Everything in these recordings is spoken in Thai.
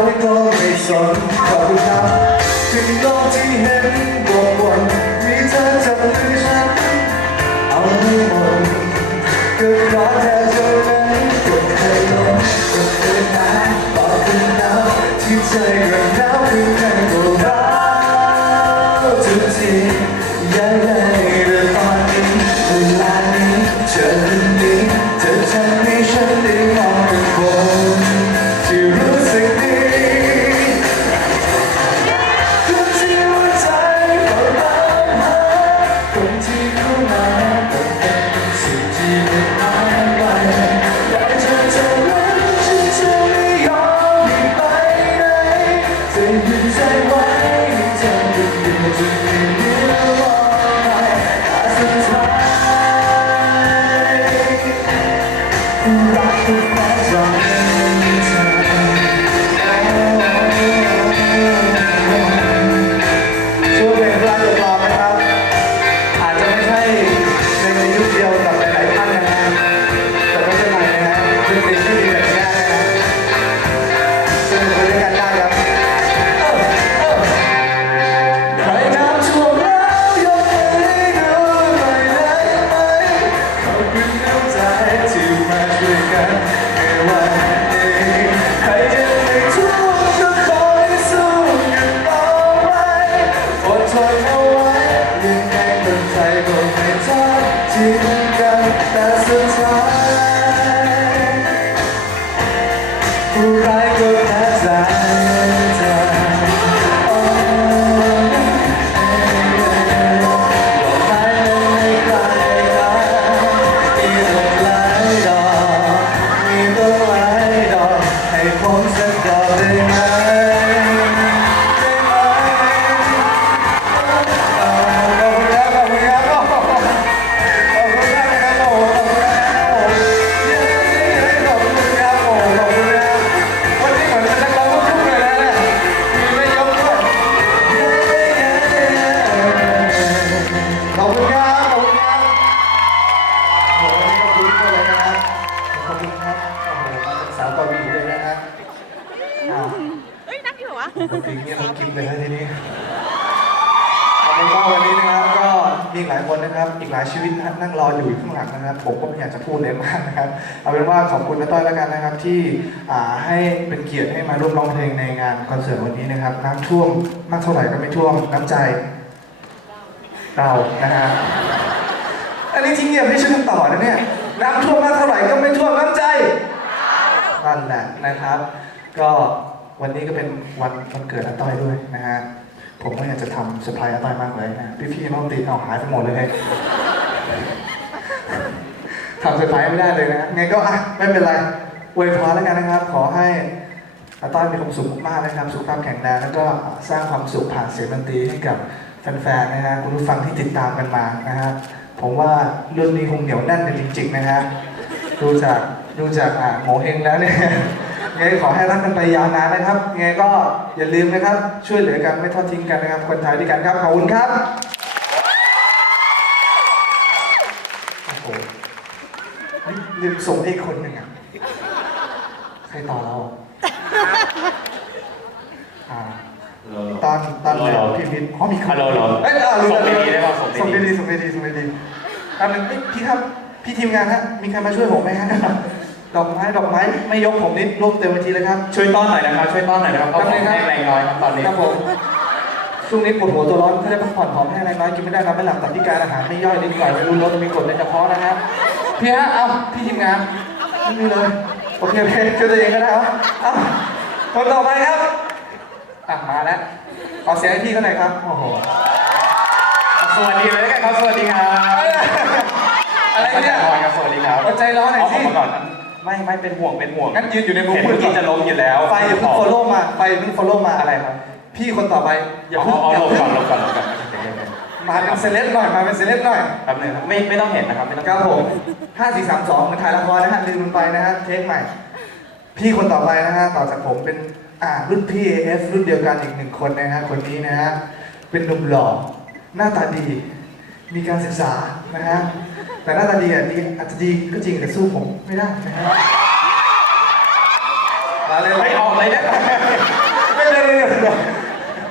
อยก็ไม่สนขอบคุณครับถึงโลกที่เห็นบวกบนมีเธอจับมือฉันเอาไม่หมดก็เพราะเธอเท่านั้นกดเคยลงกดเคยหนาวบอกคุณนะที่ใจก็หนา ใถึงเงียบกินเลยนะทีนี้เอาเป็นว่าวันนี้นะครับ ก็มีหลายคนนะครับ อีกหลายชีวิตนะนั่งรออยู่ข้างหลังนะครับ ผมก็ไม่อยากจะพูดเลยมากนะครับ เอาเป็นว่าขอบคุณน้าต้อยแล้วกันนะครับ ที่อ่าให้เป็นเกียรติให้มาร่วมร้องเพลงในงานคอนเสิร์ตวันนี้นะครับน้ำท่วมมากเท่าไหร่ก็ไม่ท่วมน้ำใจเรานะฮะอันนี้ทิ้งเงียบไม่ใช่คำตอนะเนี่ยน้ำท่วมมากเท่าไหร่ก็ไม่ท่วมน้ำใจนั่นแหละนะครับ ก็ วันนี้ก็เป็นวันวันเกิดอาต้อยด้วยนะฮะ ผมก็อยากจะทำเซอร์ไพรส์อาต้อยมากเลยนะ พี่ๆน้องตีเอาหายไปหมดเลยทำเซอร์ไพรส์ไม่ได้เลยนะไงก็อะไม่เป็นไรอวยพรแล้วกันนะครับ ขอให้อาต้อยมีความสุขมากๆนะครับ สุขภาพแข็งแรงแล้วก็สร้างความสุขผ่านเสียงดนตรีให้กับแฟนๆนะฮะคุณผู้ฟังที่ติดตามกันมานะฮะผมว่ารุ่นนี้คงเหนียวแน่นกันจริงๆนะฮะดูจากดูจากอะโมเฮงแล้วเนี่ย ไงขอให้รักกันไปยาวนานนะครับไงก็อย่าลืมนะครับ ช่วยเหลือกันไม่ทอดทิ้งกันนะครับ คนไทยด้วยกันครับ ขอบคุณครับโอ้โหเฮ้ยลืมส่งให้อีกคนหนึ่งอะใครต่อเราอ่า ตอนตอนเหลือพี่วิทย์อ๋อมีฮัลโหลเหรอเอ้ยอ่าลืมส่งดีๆได้ป่ะส่ส่งงดีๆดีๆส่งดีๆส่งดีๆตอนนึงเอ้ยพี่ครับ พี่ทีมงานฮะมีใครมาช่วยผมไหมฮะ ดอกไม้ดอกไไม้ไม่ยกผมนิดร่วมเต็มเวทีเลยครับ ช่วยต้อนหน่อยนะครับ ช่วยต้อนหน่อยนะครับเขาขอแห้งแรงน้อยครับตอนนี้ครับผมช่วงนี้ปวดหัวตัวร้อนถ้าได้พักผ่อนหอมแห้งแรงน้อยกินไม่ได้นอนไม่หลับตับพิการอาหารไม่ย่อยลิ้นไหลไม่รู้รสมีกรดในกระเพาะนะฮะพี่ฮะเอาพี่ทีมงานไม่มีเลยโอเคโอเคช่วยตัวเองก็ได้เอาเอาคนต่อไปครับอะมาแล้วขอเสียงให้พี่เขาหน่อยครับโอ้โหสวัสดีเลยแล้วกันครับสวัสดีครับอะไรเนี่ยขอครับสวัสดีครับเอาใจร้อนหน่อยเอาสิผมมาก่อน ไม่ไม่เป็นห่วงเป็นห่วงงั้นยืนอยู่ในมุมเห็นมืดที่จะล้มอยู่แล้วไฟอย่าเพิ่ง follow มาไฟอย่าเพิ่ง follow มาอะไรครับ พี่คนต่อไปอย่าอ๋เพิ่งออย่าลงเพิ่ก่อนงลงก่อนลงก่อนเดี๋ยวๆมาเป็นเซเลบหน่อยมาเป็นเซเลบหน่อยๆแป๊บนึงครับไม่ไม่ต้องเห็นนะครับไม่ต้องครับผมห้าสี่สามสองเหมือนถ่ายละครนะฮะลืมมันไปนะฮะเทคใหม่ พี่คนต่อไปนะฮะต่อจากผมเป็นอ่ารุ่นพี่ AF รุ่นเดียวกันอีกหนึ่งคนนะฮะคนนี้นะฮะเป็นหนุ่มหล่อหน้าตาดี มีการศึกษานะฮะแต่หน้าตาดีอะดีอาจจะดีก็จริงแต่สู้ผมไม่ได้นะฮะมาเลยไม่ออกเลยนะมไม่เดี๋ยวเดี๋ยวเดี๋ยว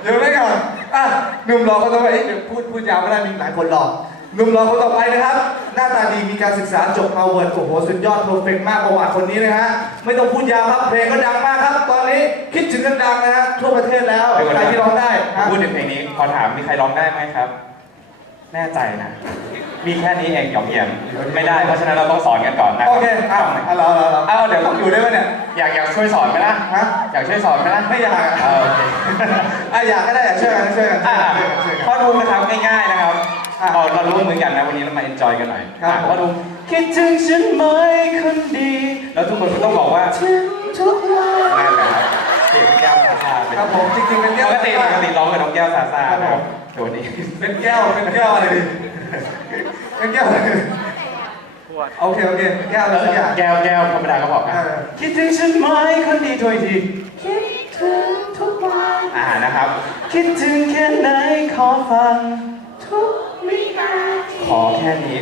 เดี๋ยวไม่ก่อนอะหนุ่มหล่อคนต่อไปเอ้ยเดี๋ยวพูดพูดยาวไม่ได้มีหลายคนหล่อหนุ่มหล่อคนต่อไปนะครับ หน้าตาดีมีการศึกษาจบมาเวิร์ดโอ้โหสุดยอดเพอร์เฟกต์มากประวัติคนนี้นะฮะไม่ต้องพูดยาวครับเพลงก็ดังมากครับ ตอนนี้คิดถึงกันดังนะฮะทั่วประเทศแล้วเดี๋ยวก่อนใครนะที่ร้องได้ฮะพูดถึงเพลงนี้ขอถามมีใครร้องได้ไหมครับ แน่ใจนะ มีแค่นี้เองหยอกเยี่ยมไม่ได้ เพราะฉะนั้นเราต้องสอนกันก่อนนะโอเคอะอะเราเราเราเอาเดี๋ยวต้องอยู่ได้ไหมเนี่ย อยากอยากช่วยสอนไหมล่ะฮะอยากช่วยสอนไหมล่ะไม่อยากอะเออโอเคอะอยากก็ได้อยากช่วยกันช่วยกันอะช่วยกันช่วยกัน ข้อทุกนะครับง่ายๆนะครับอะเราเราร่วมมือกันนะวันนี้เรามาเอนจอยกันหน่อยครับ อะข้อทุกคิดถึงฉันไหมคนดี แล้วทุกคนก็ต้องบอกว่า ถึง ครับผมจริงๆเป็นแก้ปวกติปกติร้องกับน้องแก้วซาซาครับผมโตัวนี้เป็นแก้วเป็นแก้วอะไรดีเป็นแก้วอะไรโอเคโอเคเป็นแก้วอะไรสักอย่างแก้วแก้วธรรมดาก็บอกครับเออคิดถึงฉันไหมคนดีถ้วยทีคิดถึงทุกวันอ่านะครับ คิดถึงแค่ไหนขอฟัง ทุกวินาทีขอแค่นี้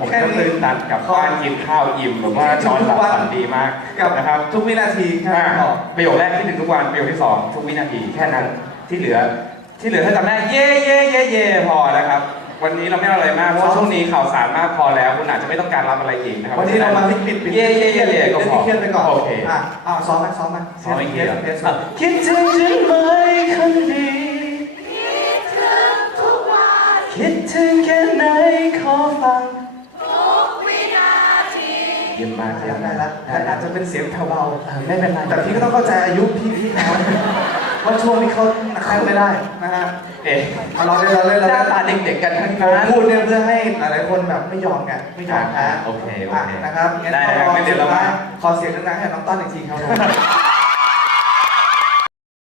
ผมแค่ก็นี้ตื่นตันกลับบ้านกินข้าวอิ่มแบบว่านอนหลับฝันดีมากกับนะครับทุกวินาทีแค่อ่านั้นพอประโยคแรกคิดถึงทุกวันประโยคที่สองทุกวินาทีแค่นั้นที่เหลือ ที่เหลือถ้าจำได้เย่เย่เย่เย่พอนะครับวันนี้เราไม่เอาอะไรมากเพราะว่าช่วงนี้ข่าวสารมากพอแล้วคุณอาจจะไม่ต้องการรับอะไรอีกนะครับวันนี้เรามาปิดปิดปิดเย่เย่เย่เย่ก็เล่นพอที่เครียดไปก่อนโอเคอะอ้าวซ้อมไหมซ้อมไหมซ้อมอีกทีเหรอเทสเทสอะคิดถึงฉันไหมคนดี ยี่ยมมากพเยี่ยายยามมได้มากแล้วแต่อาจจะเป็นเสียงแผ่วเบาเออไม่เป็นไรแต่พี่ก็ต้องเข้าใจอายุพี่พี่เขาเพราะช่วงนี้เขานั่งไม่ได้นะฮะเอ๊ะเอาเราเล่นเราเล่นหเราน้าเล่นตาเด็กๆกันทั้งผมนั้นพูดเนี่ยเพื่อให้หลายๆคนแบบไม่ยอมกันไม่ยอมแพ้โอเคโอเคอะนะครับงั้นได้ก็ครับงั้นเดี๋ยวเรามาขอเสียงดังๆให้น้องต้อนอีกทีครับผม